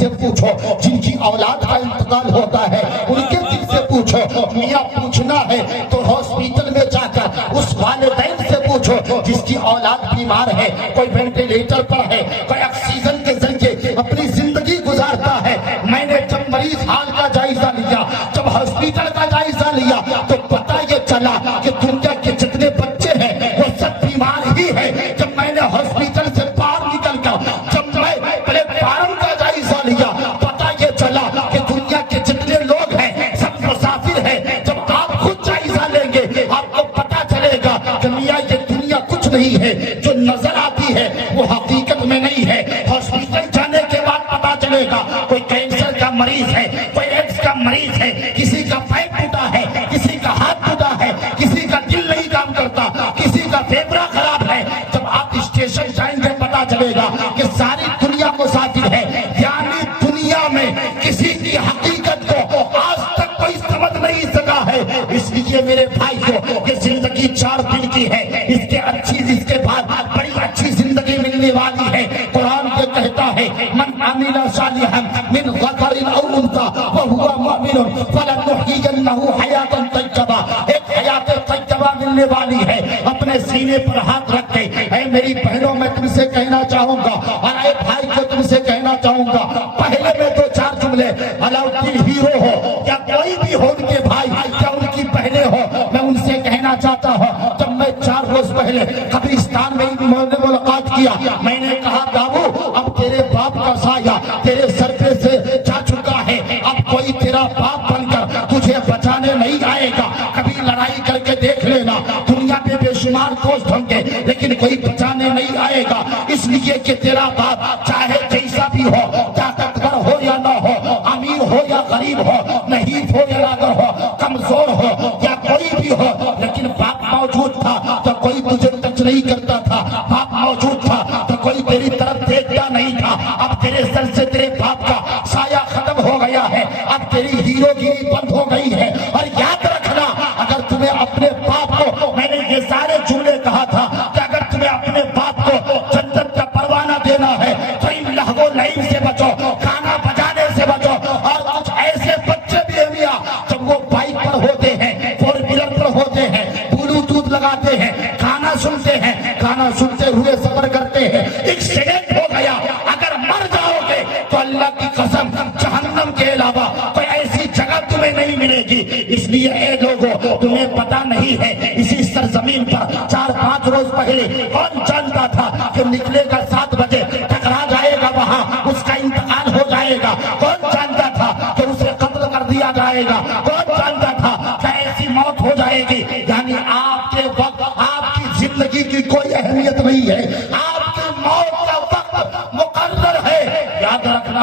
حیات بیمار ہے، کوئی وینٹیلیٹر پر ہے، کوئی آکسیجن کے ذریعے اپنی زندگی گزارتا ہے۔ میں نے جب مریض حال کا جائزہ لیا، جب ہاسپٹل کا جائزہ لیا، تو پتہ یہ چلا کہ دنیا کے جتنے بچے ہیں وہ سب بیمار ہی ہیں۔ جب میں نے ہاسپٹل سے باہر نکل کر جب میں پلیٹ فارم کا جائزہ لیا، پتہ یہ چلا کہ دنیا کے جتنے لوگ ہیں سب مسافر ہیں۔ جب آپ خود جائزہ لیں گے آپ کو پتہ چلے گا کہ میاں یہ دنیا کچھ نہیں ہے، جو نظر آتی ہے وہ حقیقت میں نہیں ہے۔ ہاسپٹل جانے کے بعد پتہ چلے گا کوئی کینسر کا مریض ہے، کوئی ایڈس کا مریض ہے، کسی کا پیر ٹوٹا ہے، کسی کا ہاتھ ٹوٹا ہے، کسی کا دل نہیں کام کرتا، کسی کا پھیپھڑا خراب ہے۔ جب آپ اسٹیشن جائیں گے پتہ چلے گا کہ ساری دنیا مسافر ہے، یعنی دنیا میں کسی کی حقیقت کو آج تک کوئی سمجھ نہیں سکا ہے۔ اس لیے میرے بھائیو یہ زندگی 4 دن کی ہے، اس کے بعد بڑی اچھی زندگی ملنے والی ہے۔ قرآن یہ کہتا ہے من عمل صالحا من ذکر او انثى وهو مؤمن فلنحيينه حیاتا طیبہ، ایک حیات طیبہ ملنے والی ہے۔ اپنے سینے پر ہاتھ رکھ کے اے میری بہنوں میں تم سے کہنا چاہوں گا اور اے بھائی کو تم سے کہنا چاہوں گا، پہلے میں 2-4 جملے علاؤدین ہیرو ہو یا کوئی بھی ہو ان کے بھائی یا ان کی بہنیں ہو، میں ان سے کہنا چاہتا ہوں جب میں 4 روز پہلے قبرستان میں انہوں نے ملاقات کیا، میں نے کہا بابو اب تیرے باپ کا سایہ تیرے سر پہ سے جا چکا ہے، اب کوئی تیرا باپ بن کر تجھے بچانے نہیں آئے گا۔ کبھی لڑائی کر کے دیکھ لینا، دنیا پہ بے شمار دوست ہوں گے لیکن کوئی بچانے نہیں آئے گا، اس لیے کہ تیرا باپ چاہے جیسا بھی ہو، طاقتور ہو یا نہ ہو، امیر ہو یا غریب ہو، نحیف ہو یا لاغر ہو، کمزور ہو یا کوئی بھی ہو، لیکن باپ موجود تھا تو کوئی تجھے ٹچ نہیں کرتا تھا، باپ موجود تھا تو کوئی تیری طرف دیکھتا نہیں تھا۔ اب تیرے سر سے تیرے باپ کا سایہ ختم ہو گیا ہے، اب تیری ہیرو گیری بند ہو گئی ہے۔ اور یاد رکھنا اگر تمہیں اپنے باپ کو، میں نے یہ سارے جملے کہا تھا کہ اگر تمہیں اپنے باپ کو جنت کا پروانہ دینا ہے تو ان لہو لعب سے بچو، گانا بجانے سے بچو۔ اور کچھ ایسے بچے بھی ہیں میاں جب وہ بائک پر ہوتے ہیں، 4 ویلر پر ہوتے ہیں، بلوٹوتھ لگاتے ہیں، گانا سنتے ہیں، گانا سنتے ہوئے سفر کرتے ہیں، ایکسیڈنٹ ہو گیا، اگر مر جاؤ گے تو اللہ کی قسم جہنم کے علاوہ کوئی ایسی جگہ تمہیں نہیں ملے گی۔ اس لیے اے لوگوں تمہیں پتہ نہیں ہے اسی سرزمین پر 4-5 روز پہلے کون جانتا تھا کہ نکلے گا 7 بجے، ٹکرا جائے گا وہاں اس کا انتقال ہو جائے گا؟ کون جانتا تھا کہ اسے قتل کر دیا جائے گا؟ کون جانتا تھا کہ ایسی موت ہو جائے گی؟ یعنی آپ کے وقت آپ کی زندگی کی کوئی اہمیت نہیں ہے، آپ کی موت کا وقت مقرر ہے۔ یاد رکھنا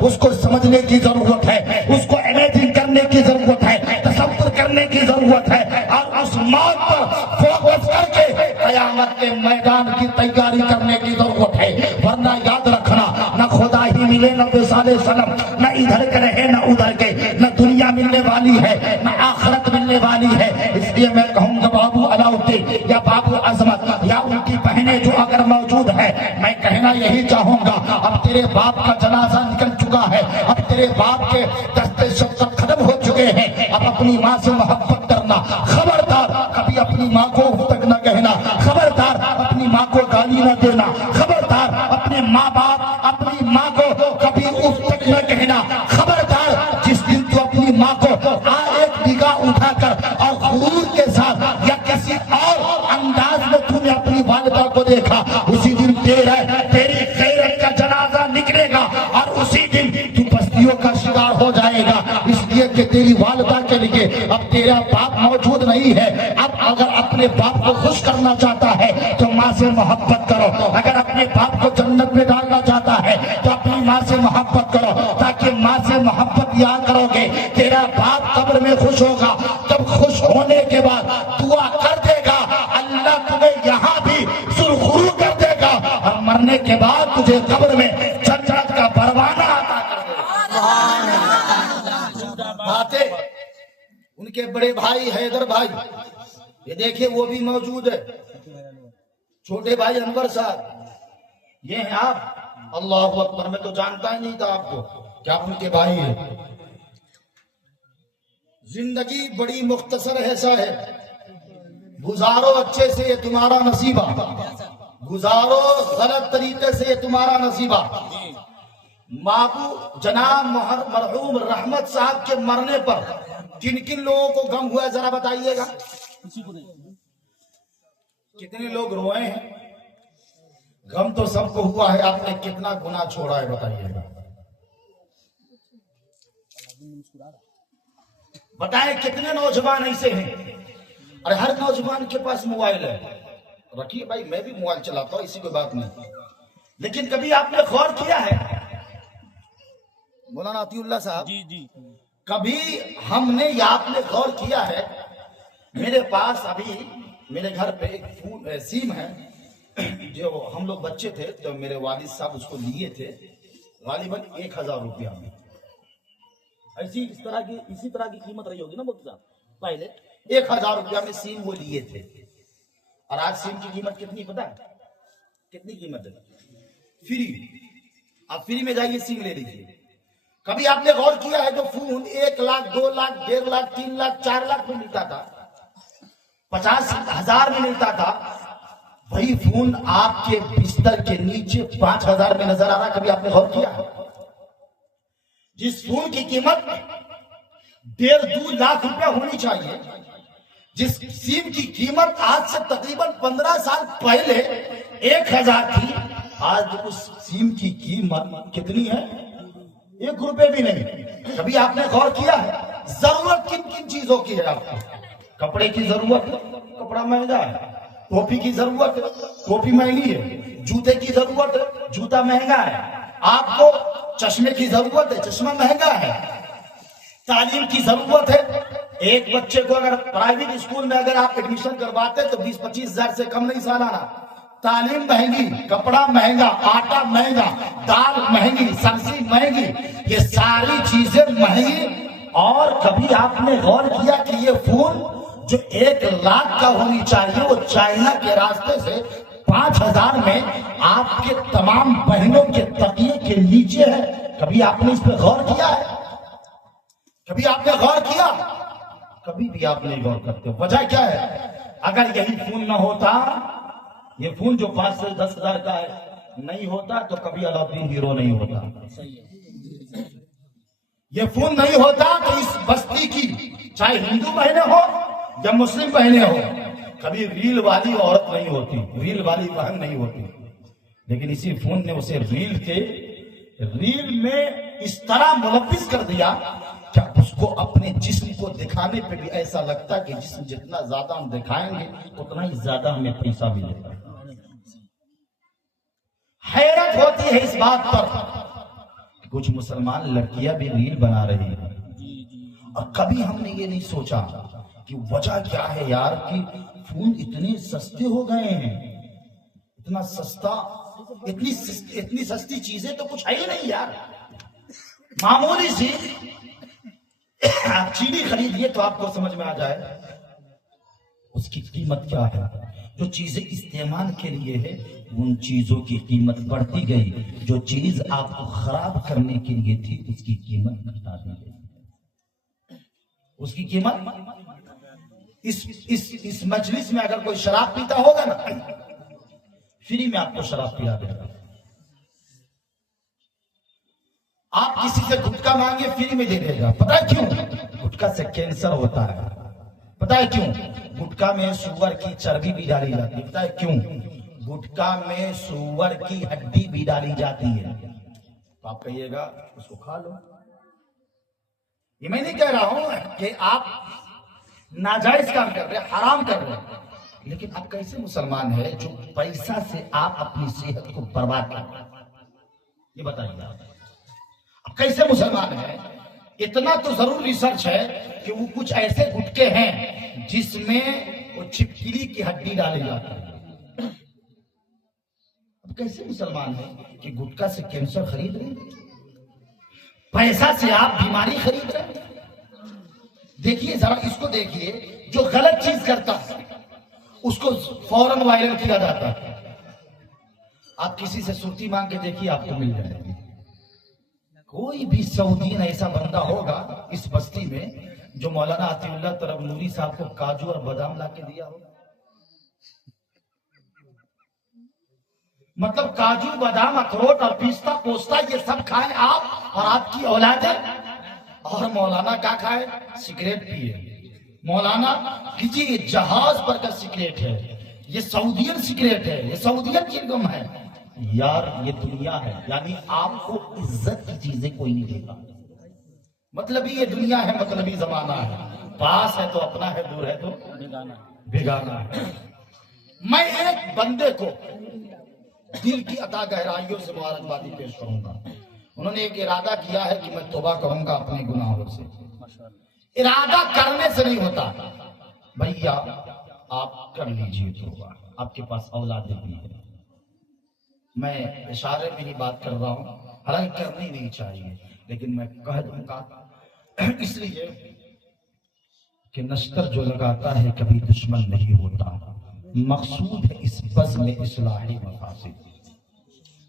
اس کو سمجھنے کی ضرورت ہے، اس کو امیجن کرنے کی ضرورت ہے، تصور کرنے کی ضرورت ہے، اور اس موت پر فوکس کر کے قیامت کے میدان کی تیاری کرنے کی ضرورت ہے۔ ورنہ یاد رکھنا نہ خدا ہی ملے نہ صالح وسلم، نہ ادھر کے رہے نہ ادھر کے، نہ دنیا ملنے والی ہے نہ آخرت ملنے والی ہے۔ اس لیے میں کہوں گا بابو علاؤدین یا بابو عظمت یا ان کی بہنیں جو اگر موجود ہے، میں کہنا یہی چاہوں گا اب تیرے باپ کا جنازہ نکل چکا ہے، اب تیرے باپ کے دستے شفقت ختم ہو چکے ہیں، اب اپنی ماں سے محبت کرنا، خبردار کبھی اپنی ماں کو اف تک نہ کہنا، خبردار اپنی ماں کو گالی نہ دینا، خبردار اپنے ماں باپ اپنی ماں کو کبھی اف تک نہ کہنا، خبردار جس دن تو اپنی ماں کو ایک نگاہ اٹھا کر اور غرور کے ساتھ یا کسی اور انداز میں تم نے اپنی والدہ کو دیکھا، اسی دن تیری غیرت کا جنازہ نکلے گا اور اسی دن تو بستیوں کا شکار ہو جائے گا۔ اس لیے کہ تیری والدہ کے لیے اب تیرا باپ موجود نہیں ہے۔ اب اگر اپنے باپ کو خوش کرنا چاہتا ہے تو ماں سے محبت کرو، اگر اپنے باپ کو جنت میں ڈالنا چاہتا ہے تو اپنی ماں سے محبت کرو، تاکہ ماں سے محبت یاد کرو گے تیرا باپ قبر میں خوش ہوگا، جب خوش ہونے کے بعد دعا کر دے گا اللہ تمہیں یہاں بھی سرخرو کر دے گا اور مرنے کے بعد تجھے قبر میں جنت کا پروانہ عطا کر دے گا۔ باتیں ان کے بڑے بھائی حیدر بھائی، یہ دیکھیں وہ بھی موجود ہے، چھوٹے بھائی انور صاحب، یہ ہیں آپ۔ اللہ اکبر، میں تو جانتا ہی نہیں تھا آپ کو کیا ان کے بھائی ہیں۔ زندگی بڑی مختصر ہے صاحب، گزارو اچھے سے، یہ تمہارا نصیبہ، گزارو غلط طریقے سے، یہ تمہارا نصیبہ۔ مابو جناب مرحوم رحمت صاحب کے مرنے پر کن کن لوگوں کو غم ہوا ہے ذرا بتائیے گا؟ کتنے لوگ روئے ہیں؟ غم تو سب کو ہوا ہے، آپ نے کتنا گناہ چھوڑا ہے بتائیے گا؟ بتائیں کتنے نوجوان ایسے ہیں؟ اور ہر نوجوان کے پاس موبائل ہے، رکھیے بھائی، میں بھی موبائل چلاتا ہوں، اسی کوئی بات نہیں، لیکن کبھی آپ نے غور کیا ہے مولانا عطی اللہ صاحب، کبھی ہم نے یا آپ نے غور کیا ہے؟ میرے پاس ابھی میرے گھر پہ ایک سیم ہے، جو ہم لوگ بچے تھے تو میرے والد صاحب اس کو لیے تھے غالباً 1000 روپیہ میں، اسی طرح کی قیمت رہی ہوگی نا مفتی صاحب، پہلے 1000 روپیہ میں سیم وہ لیے تھے، اور آج سیم کی قیمت کتنی پتا ہے؟ کتنی قیمت ہے؟ فری، آپ فری میں جائیے سیم لے لیجیے۔ کبھی آپ نے غور کیا ہے جو فون 1 لاکھ 2 لاکھ 1.5 لاکھ 3 لاکھ 4 لاکھ میں ملتا تھا، 50,000 میں ملتا تھا، وہی فون آپ کے بستر کے نیچے 5000 میں نظر آ رہا؟ کبھی آپ نے غور کیا ہے؟ جس فون کی قیمت 1.5-2 لاکھ روپیہ ہونی چاہیے، جس سیم کی قیمت آج سے تقریباً 15 سال پہلے 1000 تھی، آج اس سیم کی قیمت کتنی ہے؟ 1 روپے بھی نہیں۔ کبھی آپ نے غور کیا ہے ضرورت کن کن چیزوں کی ہے؟ آپ کو کپڑے کی ضرورت ہے، کپڑا مہنگا ہے، ٹوپی کی ضرورت ہے، ٹوپی مہنگی ہے، جوتے کی ضرورت ہے، جوتا مہنگا ہے، آپ کو چشمے کی ضرورت ہے، چشمہ مہنگا ہے، تعلیم کی ضرورت ہے۔ ایک بچے کو اگر پرائیویٹ اسکول میں اگر آپ ایڈمیشن کرواتے تو 20-25 ہزار سے کم نہیں سالانہ۔ تعلیم مہنگی، کپڑا مہنگا، آٹا مہنگا، دال مہنگی، سبزی مہنگی، یہ ساری چیزیں مہنگی۔ اور کبھی آپ نے غور کیا کہ یہ فون جو 1 لاکھ کا ہونی چاہیے وہ چائنا کے راستے سے 5000 میں آپ کے تمام بہنوں کے تکیے کے نیچے ہے؟ کبھی آپ نے اس پہ غور کیا ہے؟ کبھی آپ نے غور کیا؟ کبھی بھی آپ نہیں غور کرتے۔ وجہ کیا ہے؟ اگر یہی فون نہ ہوتا، یہ فون جو 5 سے 10 ہزار کا ہے نہیں ہوتا تو کبھی علاؤدین ہیرو نہیں ہوتا، یہ فون نہیں ہوتا تو اس بستی کی چاہے ہندو بہنیں ہو یا مسلم بہنیں ہو کبھی ریل والی عورت نہیں ہوتی، ریل والی بہن نہیں ہوتی، لیکن اسی فون نے اسے ریل میں اس طرح ملوث کر دیا کہ اس کو اپنے جسم کو دکھانے پہ بھی ایسا لگتا ہے کہ جسم جتنا زیادہ ہم دکھائیں گے اتنا ہی زیادہ ہمیں پیسہ ملے گا۔ حیرت ہوتی ہے اس بات پر کہ کچھ مسلمان لڑکیاں بھی ریل بنا رہی ہیں، اور کبھی ہم نے یہ نہیں سوچا کہ وجہ کیا ہے یار کہ فون اتنے سستے ہو گئے ہیں، اتنا سستا، اتنی سستی چیزیں تو کچھ ہے ہی نہیں یار۔ معمولی سی آپ چینی خریدیے تو آپ کو سمجھ میں آ جائے اس کی قیمت کیا ہے۔ جو چیزیں استعمال کے لیے ہے ان چیزوں کی قیمت بڑھتی گئی، جو چیز آپ کو خراب کرنے کے لیے تھی اس کی قیمت گھٹا دی گئی۔ اس کی قیمت اس مجلس میں اگر کوئی شراب پیتا ہوگا نا، فری میں آپ کو شراب پلا دے گا۔ آپ کسی سے گٹکا مانگے فری میں دے دے گا۔ پتہ ہے کیوں؟ گٹکا سے کینسر ہوتا ہے۔ پتہ ہے کیوں؟ گٹکا میں سور کی چربی بھی ڈالی جاتی ہے۔ پتہ ہے کیوں؟ گٹکا میں سور کی ہڈی بھی ڈالی جاتی ہے۔ تو آپ کہیے گا اس کو کھا لو۔ یہ میں نہیں کہہ رہا ہوں کہ آپ ناجائز کام کر رہے، حرام کر رہے، لیکن آپ کیسے مسلمان ہے جو پیسہ سے آپ اپنی صحت کو برباد کر رہے ہیں؟ یہ بتائیے آپ کیسے مسلمان ہے؟ اتنا تو ضرور ریسرچ ہے کہ وہ کچھ ایسے گٹکے ہیں جس میں وہ چھپکلی کی ہڈی ڈالی جاتی ہے۔ اب کیسے مسلمان ہے کہ گٹکا سے کینسر خرید رہے ہیں، پیسہ سے آپ بیماری خرید رہے ہیں؟ دیکھیے ذرا اس کو دیکھیے، جو غلط چیز کرتا ہے اس کو فوراً وائرل کیا جاتا ہے۔ آپ کسی سے سرتی مانگ کے دیکھیے آپ کو مل جائے گی۔ کوئی بھی سعودین ایسا بندہ ہوگا اس بستی میں جو مولانا عطی اللہ طرف نوری صاحب کو کاجو اور بادام لا کے دیا ہوگا؟ مطلب کاجو بادام اخروٹ اور پستہ پوستہ یہ سب کھائیں آپ اور آپ کی اولادیں، اور مولانا کیا کھائے؟ سگریٹ پیے۔ مولانا کسی جہاز پر کا سگریٹ ہے، یہ سعودین سگریٹ ہے، یہ سعودین چنگم ہے۔ یار یہ دنیا ہے، یعنی آپ کو عزت کی چیزیں کوئی نہیں دے گا۔ مطلبی یہ دنیا ہے، مطلبی زمانہ ہے، پاس ہے تو اپنا ہے، دور ہے تو بیگانہ ہے۔ میں ایک بندے کو دل کی عطا گہرائیوں سے مبارکبادی پیش کروں گا۔ انہوں نے ایک ارادہ کیا ہے کہ میں توبہ کروں گا اپنے گناہوں سے۔ ارادہ کرنے سے نہیں ہوتا بھیا، آپ کر لیجئے توبہ، آپ کے پاس اولاد بھی ہے۔ میں اشارے میں ہی بات کر رہا ہوں، حالانکہ کرنی نہیں چاہیے، لیکن میں کہہ دوں گا اس لیے کہ نشتر جو لگاتا ہے کبھی دشمن نہیں ہوتا، مقصود ہے اس بزم میں اصلاحی مقاصد۔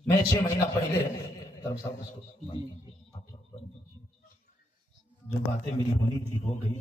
میں 6 مہینہ پہلے طرف صاحب اس کو جو باتیں میری ہونی تھی ہو گئی۔